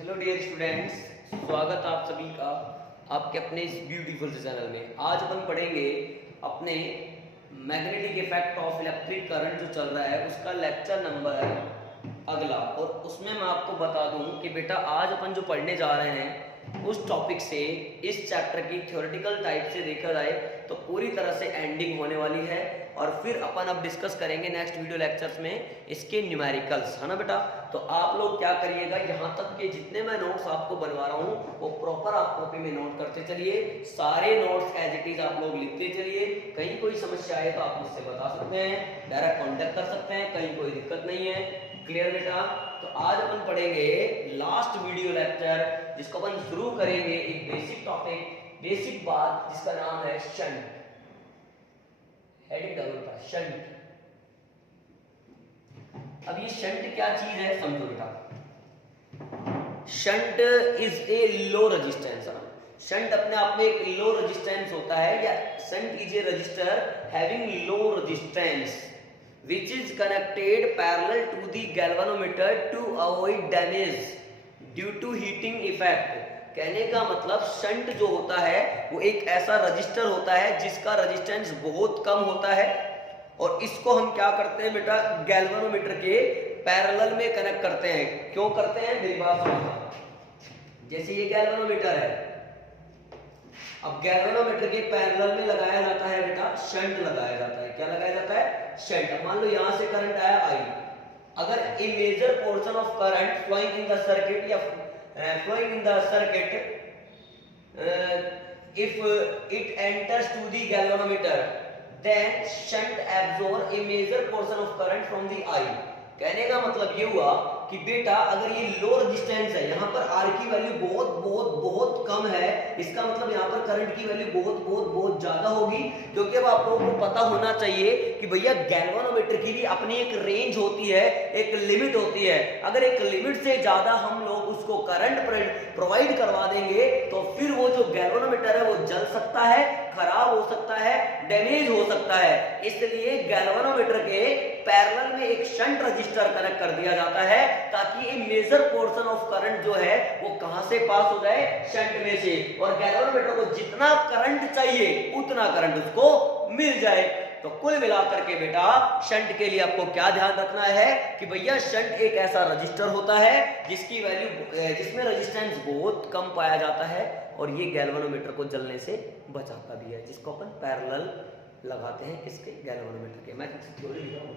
Hello dear students, स्वागत आप सभी का आपके अपने इस ब्यूटीफुल से चैनल में। आज अपन पढ़ेंगे अपने magnetic effect of electric current जो चल रहा है उसका लेक्चर नंबर अगला। और उसमें मैं आपको बता दूं कि बेटा आज अपन जो पढ़ने जा रहे हैं उस टॉपिक से इस चैप्टर की थ्योरेटिकल टाइप से देखा जाए तो पूरी तरह से एंडिंग होने वाली है। और फिर अपन अब डिस्कस करेंगे नेक्स्ट वीडियो लेक्चर्स में इसके न्यूमेरिकल्स, है ना बेटा। तो आप लोग क्या करिएगा, यहाँ तक के जितने मैं नोट्स आपको बनवा रहा हूँ वो प्रॉपर आप कॉपी में नोट करते चलिए। सारे नोट्स एज इट इज आप लोग लिखते चलिए। कहीं कोई समस्या आए तो आप मुझसे बता सकते हैं, डायरेक्ट कॉन्टेक्ट कर सकते हैं, कहीं कोई दिक्कत नहीं है। क्लियर बेटा। तो आज अपन पढ़ेंगे लास्ट वीडियो लेक्चर जिसको अपन शुरू करेंगे एक बेसिक टॉपिक, बेसिक बात जिसका नाम है शंट। हेडिंग डबल था शंट। अब ये शंट क्या चीज है समझो बेटा। Shunt is a low resistance. Shunt अपने आप में एक लो रेजिस्टेंस होता है, या shunt is a register having low resistance which is connected parallel to the galvanometer to avoid damage due to heating effect। कहने का मतलब शंट जो होता है वो एक ऐसा रजिस्टर होता है जिसका रेजिस्टेंस बहुत कम होता है, और इसको हम क्या करते हैं बेटा, गैल्वेनोमीटर के पैरेलल में कनेक्ट करते हैं। क्यों करते हैं मेरी बात समझना। जैसे ये गैल्वेनोमीटर है, अब गैल्वेनोमीटर के पैरेलल में लगाया जाता है बेटा शंट लगाया जाता है। क्या लगाया जाता है? शंट। अब मान लो यहां से करंट आया आई, अगर a major portion of current flowing in the circuit या flowing in the circuit if it enters to the galvanometer then shunt absorb a major portion of current from the eye। कहने का मतलब ये हुआ कि बेटा अगर ये लो रेजिस्टेंस है, यहाँ पर आर की वैल्यू बहुत बहुत बहुत कम है, इसका मतलब यहाँ पर करंट की वैल्यू बहुत बहुत बहुत ज्यादा होगी। क्योंकि अब आप लोगों को पता होना चाहिए कि भैया गैल्वेनोमीटर की भी अपनी एक रेंज होती है, एक लिमिट होती है। अगर एक लिमिट से ज्यादा हम लोग उसको करंट प्रोवाइड करवा देंगे तो फिर वो जो गैल्वेनोमीटर है वो जल सकता है, खराब हो सकता है, डैमेज हो सकता है। इसलिए गैल्वेनोमीटर के पैरेलल में एक शंट रजिस्टर कनेक्ट कर दिया जाता है ताकि ये मेजर पोर्शन ऑफ करंट जो है वो कहां से पास हो जाए, शंट में से, और गैल्वेनोमीटर को जितना करंट चाहिए उतना करंट उसको मिल जाए। तो कुल मिलाकर के बेटा शंट के लिए आपको क्या ध्यान रखना है कि भैया शंट एक ऐसा रजिस्टर होता है जिसकी वैल्यू जिसमें रेजिस्टेंस बहुत कम पाया जाता है, और ये गैल्वेनोमीटर को जलने से बचाता भी है, जिसको अपन पैरेलल लगाते हैं इसके गैल्वेनोमीटर के। मैं थ्योरी लिख रहा हूं।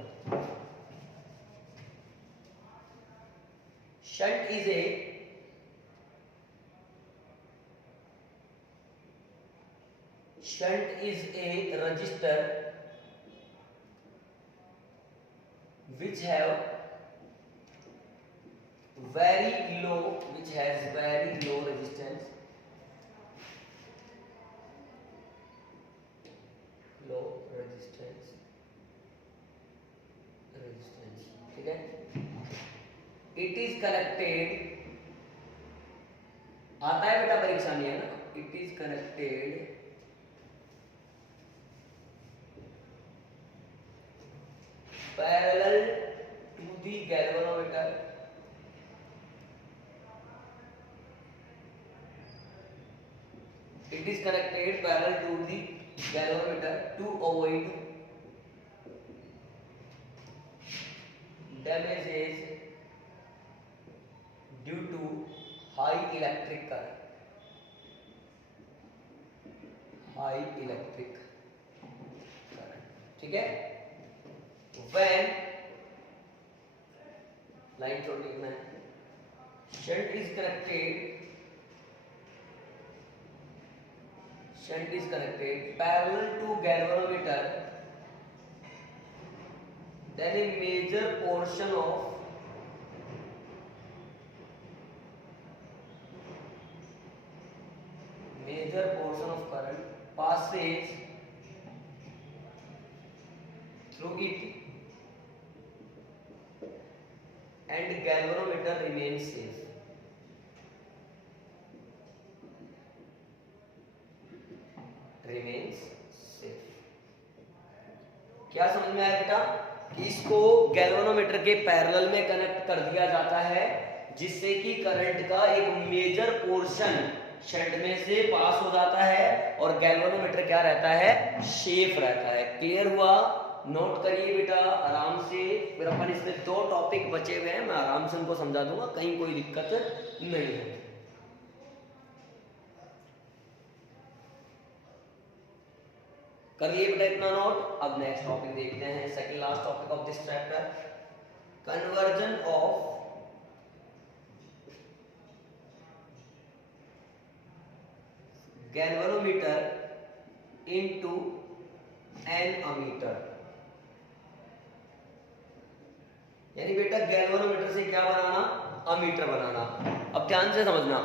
Shunt is a register which has very low resistance, ठीक है। इट इज कनेक्टेड, आता है बेटा परीक्षा में, है ना। It is connected parallel to the galvanometer it is connected parallel to the galvanometer to avoid damages due to high electric current, ठीक है। when लाइन छोड़ लिखना है, shunt is connected parallel to galvanometer then a major portion of current passes through it and galvanometer remains safe। क्या समझ में आया बेटा? कि इसको गैल्वेनोमीटर के पैरेलल में कनेक्ट कर दिया जाता है, जिससे कि करंट का एक मेजर पोर्शन शंट में से पास हो जाता है और गैल्वेनोमीटर क्या रहता है, सेफ रहता है। क्लियर हुआ? नोट करिए बेटा आराम से। फिर अपन इसमें 2 टॉपिक बचे हुए हैं, मैं आराम से उनको समझा दूंगा, कहीं कोई दिक्कत नहीं है। कर लिए बेटा इतना नोट। अब नेक्स्ट टॉपिक देखते हैं, second last topic of this chapter, conversion of galvanometer into an ammeter. यानी बेटा गैल्वेनोमीटर से क्या बनाना, अमीटर बनाना। अब ध्यान से समझना,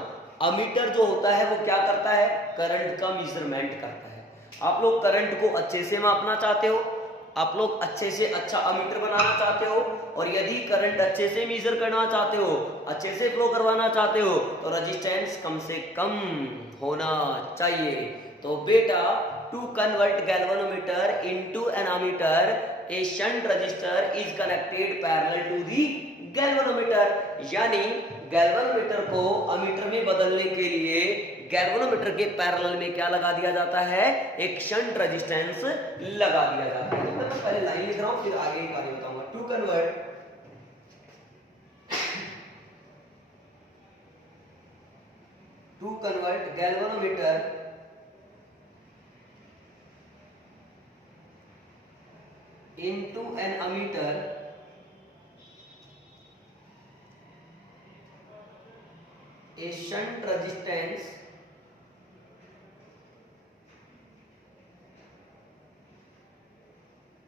अमीटर जो होता है वो क्या करता है, करंट का मेजरमेंट करता है। आप लोग करंट को अच्छे से मापना चाहते हो, आप लोग अच्छे से अच्छा अमीटर बनाना चाहते हो, और यदि करंट अच्छे से मेजर करना चाहते हो, अच्छे से फ्लो करवाना चाहते हो, तो रेजिस्टेंस कम से कम होना चाहिए। तो बेटा to convert galvanometer into an ammeter, a shunt register is connected parallel to the galvanometer. यानी गैल्वेनोमीटर को अमीटर में बदलने के लिए गैल्वेनोमीटर के पैरेलल में क्या लगा दिया जाता है, एक शंट रेजिस्टेंस लगा दिया जाता है। तो मैं पहले लाइन लिख रहा हूं, फिर आगे की कार्य बताऊंगा। To convert galvanometer into an ammeter, a shunt resistance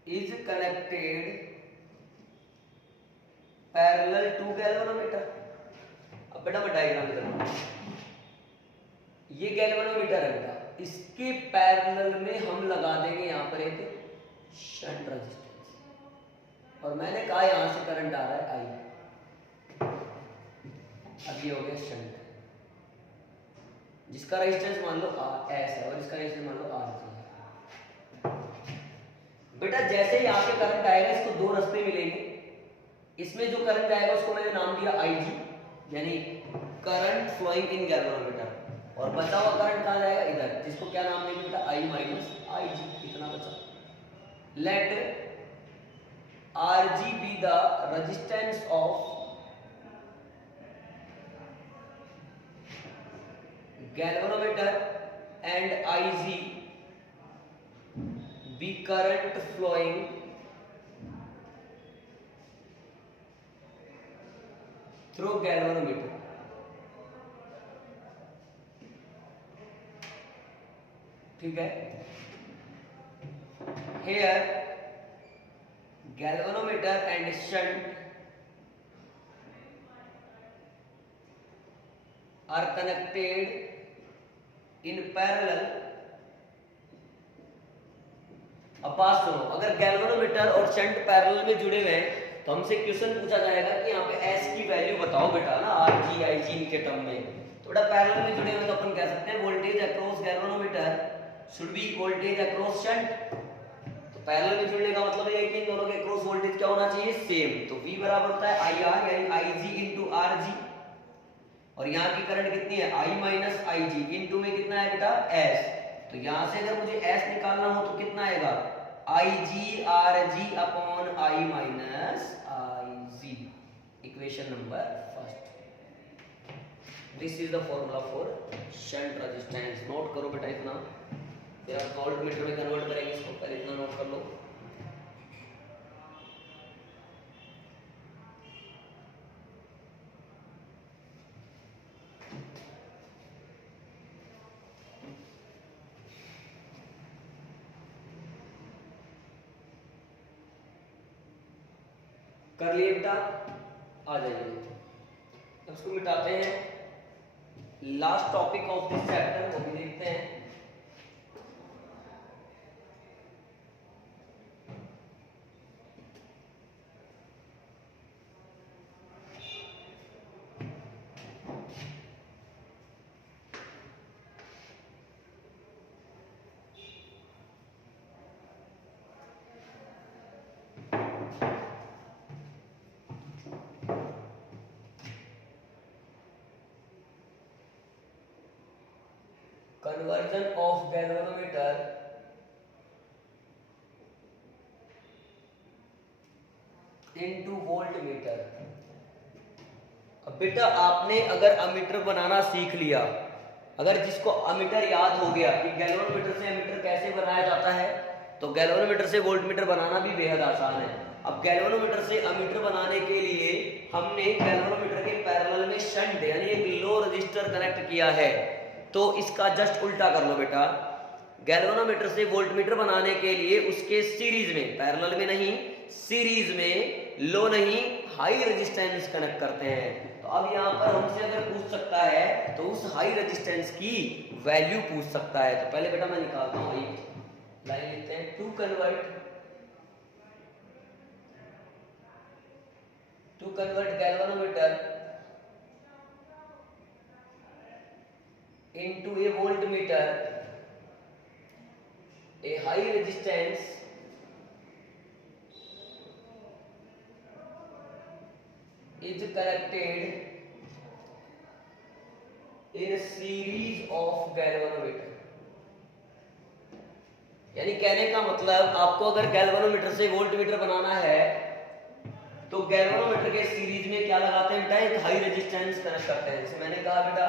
is connected parallel to galvanometer। अब बेटा मैं डायग्राम करूंगा, ये गैल्वेनोमीटर है बेटा, इसके पैरेलल में हम लगा देंगे यहां पर एक शंट रेजिस्टेंस, और मैंने कहा यहां से करंट आ रहा है आई। अब ये हो गया शंट, जिसका रेजिस्टेंस मान लो एस है और इसका रेजिस्टेंस मान लो आर है। बेटा जैसे ही यहां से करंट आएगा, इसको 2 रास्ते मिलेंगे। इसमें जो करंट आएगा उसको मैंने नाम दिया IG, यानी करंट फ्लोइंग इन गैल्वेनोमीटर, और बचा हुआ करंट कहां जाएगा, इधर, जिसको क्या नाम देंगे बेटा I माइनस IG। इतना बचा। Let RG be the resistance of galvanometer and IG be current flowing through galvanometer। ठीक है, here galvanometer and shunt are connected in parallel। अब बात सुनो, अगर गैल्वेनोमीटर और शंट पैरेलल में जुड़े हुए हैं तो हमसे क्वेश्चन पूछा जाएगा कि यहाँ पे S की वैल्यू बताओ बेटा ना, RG IG इनके टर्म में। थोड़ा पैरेलल में जुड़े हुए तो अपन कह सकते हैं voltage across galvanometer should be voltage across shunt. Parallel में जुड़ने का मतलब है कि इन दोनों के क्रॉस वोल्टेज क्या होना चाहिए, सेम। तो V बराबर होता है IR यानी IG इनटू RG, और यहाँ की करंट कितनी है I माइनस IG, इनटू में कितना है बेटा S। तो यहाँ से अगर मुझे S निकालना हो तो कितना आएगा, IG RG upon I minus IG। Equation number first. This is the formula for shunt resistance. Note करो बेटा इतना, फिर आप वोल्ट मीटर में कन्वर्ट करेंगे इसको, पहले इतना नोट कर लो। कर लिए बेटा, आ जाइए अब इसको मिटाते हैं। Last topic of this chapter वो भी देखते हैं। Conversion of galvanometer into voltmeter. अब बेटा आपने अगर अमीटर बनाना सीख लिया, अगर जिसको अमीटर याद हो गया कि गैल्वेनोमीटर से अमीटर कैसे बनाया जाता है, तो गैल्वेनोमीटर से वोल्टमीटर बनाना भी बेहद आसान है। अब गैल्वेनोमीटर से अमीटर बनाने के लिए हमने गैल्वेनोमीटर के पैरेलल में शंट यानी एक लो रजिस्टर कनेक्ट किया है, तो इसका जस्ट उल्टा कर लो बेटा। गैल्वेनोमीटर से वोल्टमीटर बनाने के लिए उसके सीरीज में, पैरेलल में नहीं, सीरीज में लो नहीं हाई रेजिस्टेंस कनेक्ट करते हैं। तो अब यहाँ पर हमसे अगर पूछ सकता है तो उस हाई रेजिस्टेंस की वैल्यू पूछ सकता है। तो पहले बेटा मैं निकालता हूँ, लाइन लिखते हैं, to convert galvanometer into a voltmeter, a high resistance is connected in a series of galvanometer। यानी कहने का मतलब आपको अगर गैल्वेनोमीटर से वोल्टमीटर बनाना है तो गैल्वेनोमीटर के सीरीज में क्या लगाते हैं बेटा, एक हाई रेजिस्टेंस कनेक्ट करते हैं। जैसे मैंने कहा बेटा,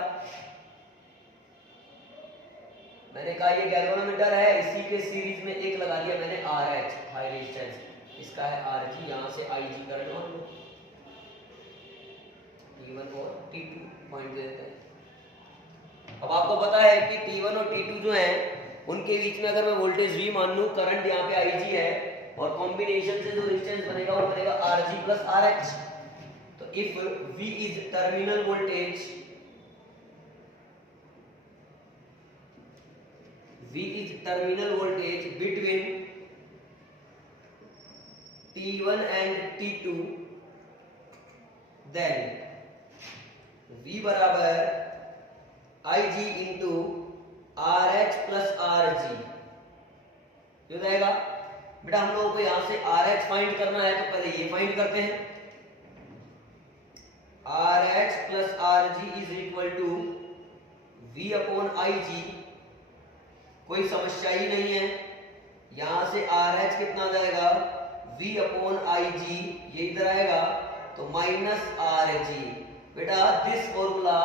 मैंने कहा ये गैल्वेनोमीटर है, इसी के सीरीज में एक लगा दिया मैंने RH हाई रेजिस्टेंस, इसका है RG, यहां से IG करंट मान लो, T1 और T2 पॉइंट देते हैं। अब आपको पता है कि T1 और T2 जो हैं उनके बीच में अगर मैं वोल्टेज V मान लूं, करंट यहाँ पे IG है, और कॉम्बिनेशन से जो रेजिस्टेंस बनेगा वो बनेगा RG प्लस RH। तो if V is terminal voltage, V is terminal voltage between T1 and T2, then V बराबर IG into RH plus RG हो जाएगा। बेटा हम लोगों को यहां से RH फाइंड करना है, तो पहले ये फाइंड करते हैं। RH plus RG is equal to V upon IG, कोई समस्या ही नहीं है। यहां से RH कितना आ जाएगा, V अपॉन IG, ये इधर आएगा तो माइनस RG। बेटा this formula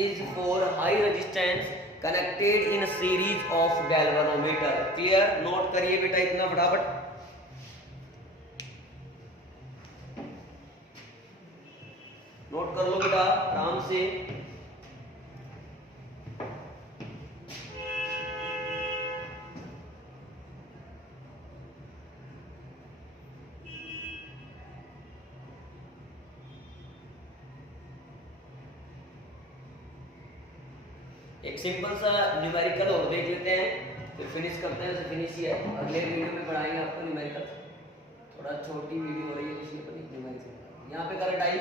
is for high resistance connected in series of galvanometer. Clear? Note करिए बेटा इतना फटाफट। नोट कर लो बेटा आराम से। एक सिंपल सा न्यूमेरिकल और देख लेते हैं, फिर फिनिश करते हैं। वैसे फिनिश ही है, अगले वीडियो में पढ़ाएंगे आपको न्यूमेरिकल। थोड़ा छोटी वीडियो हो रही है इसलिए पर न्यूमेरिकल। यहाँ पे करंट आई,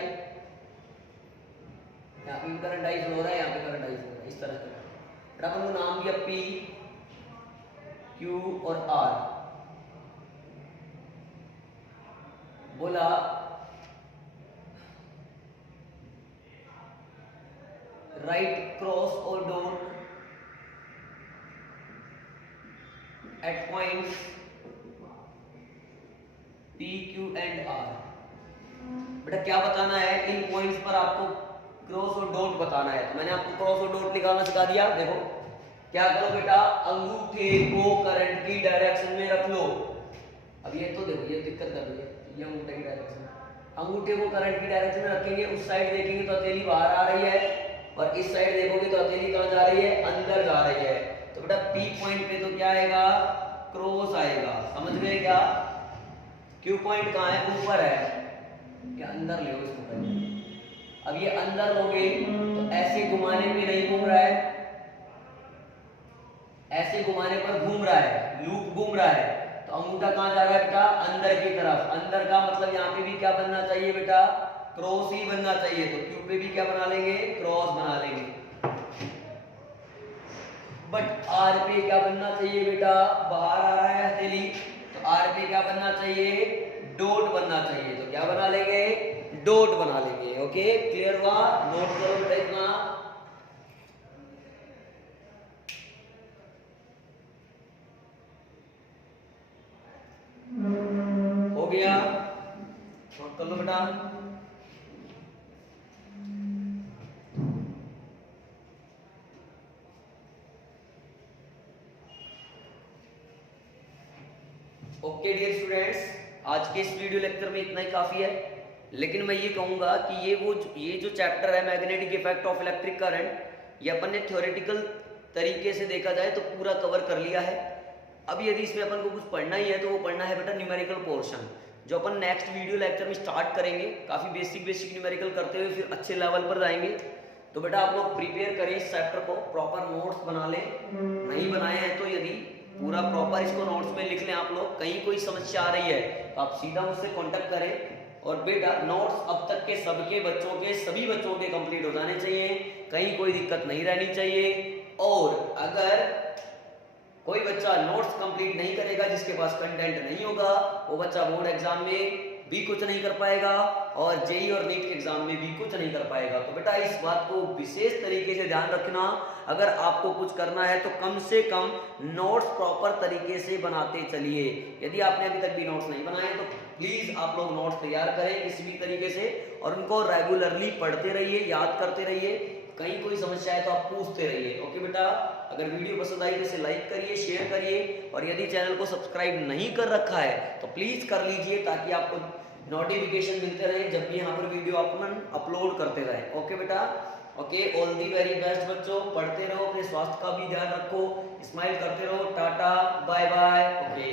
यहाँ पे करंट आई फ्लो हो रहा है, यहाँ पे करंट आई फ्लो हो रहा है, इस तरह से। अपन को नाम दिया P, Q और R। बोला राइट क्रॉस और dot at points P, Q and R। बेटा क्या बताना है, इन पॉइंट्स पर आपको क्रॉस और डॉट बताना है। तो मैंने आपको क्रॉस और डॉट निकालना सिखा दिया। देखो क्या करो बेटा, अंगूठे को करंट की डायरेक्शन में रख लो। अब ये तो देखो ये दिक्कत कर रही है, ये अंगूठे की डायरेक्शन, अंगूठे को करंट की डायरेक्शन में रखेंगे, उस साइड देखेंगे तो हथेली बाहर आ रही है, और इस साइड देखोगे तो हथेली कहां जा रही है, अंदर जा रही है। तो बेटा P पॉइंट पे तो क्या आएगा, क्रॉस आएगा। समझ गए क्या? Q पॉइंट कहां है, ऊपर है, क्या अंदर ले इसको। अब ये अंदर हो गए तो ऐसे घुमाने पे नहीं घूम रहा है, ऐसे घुमाने पर घूम रहा है, लूप घूम रहा है। तो अंगूठा कहां जा रहा है बेटा, अंदर की तरफ। अंदर का मतलब यहाँ पे भी क्या बनना चाहिए बेटा, क्रॉस ही बनना चाहिए। तो Q पे भी क्या बना लेंगे, क्रॉस बना लेंगे। बट R पे क्या बनना चाहिए बेटा, बाहर आ रहा है हथेली, तो R पे क्या बनना चाहिए, डॉट बनना चाहिए। तो क्या बना लेंगे, डॉट बना लेंगे। ओके क्लियर हुआ? नोट करो बेटा इतना। बेटा। ओके डियर स्टूडेंट्स, आज के इस वीडियो लेक्चर में इतना ही काफी है। लेकिन मैं ये कहूंगा कि ये जो चैप्टर है magnetic effect of electric current, ये अपन ने थ्योरेटिकल तरीके से देखा जाए तो पूरा कवर कर लिया है। अब यदि इसमें अपन को कुछ पढ़ना ही है तो वो पढ़ना है बेटा न्यूमेरिकल पोर्शन, जो अपन नेक्स्ट वीडियो लेक्चर में स्टार्ट करेंगे। काफी बेसिक न्यूमेरिकल करते हुए फिर अच्छे लेवल पर जाएंगे। तो बेटा आप लोग प्रिपेयर करें इस चैप्टर को, प्रॉपर नोट्स बना लें। नहीं बनाए हैं तो यदि पूरा प्रॉपर इसको नोट्स में लिख लें आप लोग। कहीं कोई समस्या आ रही है तो आप सीधा मुझसे कांटेक्ट करें। और बेटा नोट्स अब तक के सबके बच्चों के, सभी बच्चों के कंप्लीट हो जाने चाहिए, कहीं कोई दिक्कत नहीं रहनी चाहिए। और अगर कोई बच्चा नोट्स कंप्लीट नहीं करेगा, जिसके पास कंटेंट नहीं होगा, वो बच्चा बोर्ड एग्जाम में भी कुछ नहीं कर पाएगा और जेई और नीट के एग्जाम में भी कुछ नहीं कर पाएगा। तो बेटा इस बात को विशेष तरीके से ध्यान रखना। अगर आपको कुछ करना है तो कम से कम नोट्स प्रॉपर तरीके से बनाते चलिए। यदि आपने अभी तक भी नोट्स नहीं बनाए तो प्लीज आप लोग नोट्स तैयार करें किसी भी तरीके से और उनको रेगुलरली पढ़ते रहिए, याद करते रहिए। कहीं कोई समस्या है तो आप पूछते रहिए। ओके बेटा, अगर वीडियो पसंद आई तो इसे लाइक करिए, शेयर करिए और यदि चैनल को सब्सक्राइब नहीं कर रखा है तो प्लीज कर लीजिए, ताकि आपको नोटिफिकेशन मिलते रहे जब भी यहाँ पर वीडियो अपन अपलोड करते रहे। ओके बेटा, okay, all the very best बच्चों। पढ़ते रहो, अपने स्वास्थ्य का भी ध्यान रखो, स्माइल करते रहो। Tata, bye bye. ओके।